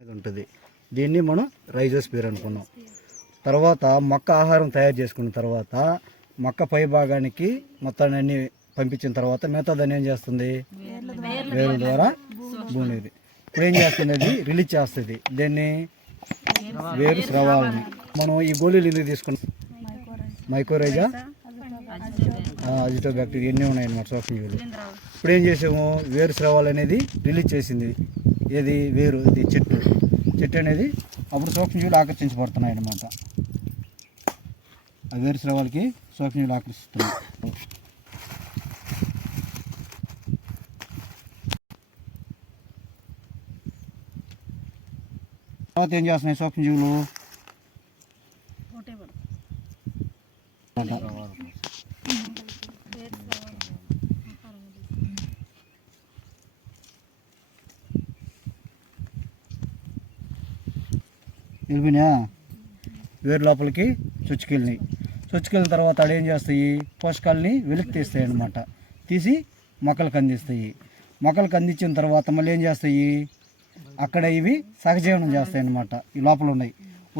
ఉంటుంది. దీన్ని మనం రైజోస్పియర్ అనుకున్నాం. తర్వాత మొక్క ఆహారం తయారు చేసుకున్న తర్వాత మొక్క పై భాగానికి మొత్తాన్ని అన్ని పంపించిన తర్వాత మిగతా దాన్ని ఏం చేస్తుంది, వేరు ద్వారా భూమిది ఇప్పుడు ఏం చేస్తుంది, అది రిలీజ్ చేస్తుంది. దీన్ని వేరు స్రవాలని మనం ఈ గోళీలు ఎందుకు తీసుకున్నాం, మైకోరైజా అజిటోబ్యాక్టీరియా ఎన్ని ఉన్నాయన్నమాట సూక్ష్మజీవులు. ఇప్పుడు ఏం చేసాము, వేరు స్రవాలు అనేది రిలీజ్ చేసింది. ఏది వేరు, ఇది చెట్టు అనేది అప్పుడు సూక్ష్మజీవులు ఆకర్షించబడుతున్నాయి అన్నమాట. ఆ వేరు స్రవాలకి సూక్ష్మజీవులు ఆకర్షిస్తున్నాయి. తర్వాత ఏం చేస్తున్నాయి సూక్ష్మజీవులు, వెళ్ళిపోయినా వేరు లోపలికి చొచ్చుకెళ్ళినాయి. చొచ్చుకెళ్ళిన తర్వాత అవి ఏం చేస్తాయి, పోషకాలని వెలికి తీస్తాయి అన్నమాట. తీసి మొక్కలకు అందిస్తాయి. మొక్కలకు అందించిన తర్వాత మళ్ళీ ఏం చేస్తాయి, అక్కడ ఇవి సహజీవనం చేస్తాయి అన్నమాట. ఈ లోపల ఉన్నాయి.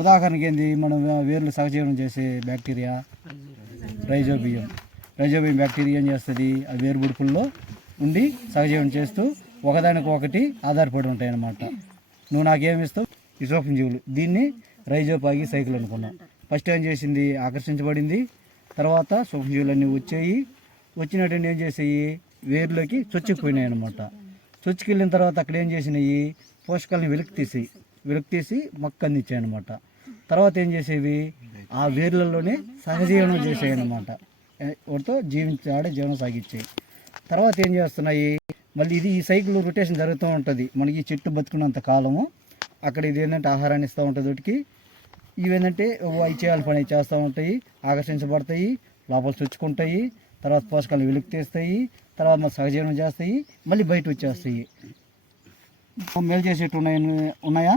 ఉదాహరణకి ఏంది, మనం వేర్లు సహజీవనం చేసే బ్యాక్టీరియా రైజోబియం బ్యాక్టీరియా ఏం చేస్తుంది, ఆ వేరు బుడుపుల్లో ఉండి సహజీవనం చేస్తూ ఒకదానికి ఒకటి ఆధారపడి ఉంటాయి అన్నమాట. నువ్వు నాకేమిస్తావు, ఈ సూక్ష్మజీవులు. దీన్ని రైజోపాగి సైకిల్ అనుకున్నాం. ఫస్ట్ ఏం చేసింది, ఆకర్షించబడింది. తర్వాత సూక్ష్మజీవులన్నీ వచ్చినట్టు ఏం చేసాయి, వేర్లోకి చొచ్చుకుపోయినాయి అనమాట. చొచ్చుకెళ్ళిన తర్వాత అక్కడ ఏం చేసినాయి, పోషకాలను వెలికి తీసి మొక్క అందించాయి అనమాట. తర్వాత ఏం చేసేవి, ఆ వేర్లలోనే సహజీవనం చేసాయి అనమాట. వాటితో జీవనం సాగించాయి. తర్వాత ఏం చేస్తున్నాయి, మళ్ళీ ఇది ఈ సైకిల్ రొటేషన్ జరుగుతూ ఉంటుంది. మనకి ఈ చెట్టు బతుకున్నంత కాలము అక్కడ ఇది ఏంటంటే ఆహారాన్ని ఇస్తూ ఉంటుంది. వాటికి ఇవేంటంటే అవి చేయాలి పని చేస్తూ ఉంటాయి, ఆకర్షించబడతాయి, లోపల చొచ్చుకుంటాయి. తర్వాత పోషకాలను వెలికి తీస్తాయి. తర్వాత సహజీవనం చేస్తాయి, మళ్ళీ బయట వచ్చేస్తాయి. మేలు చేసేట్టు ఉన్నాయా?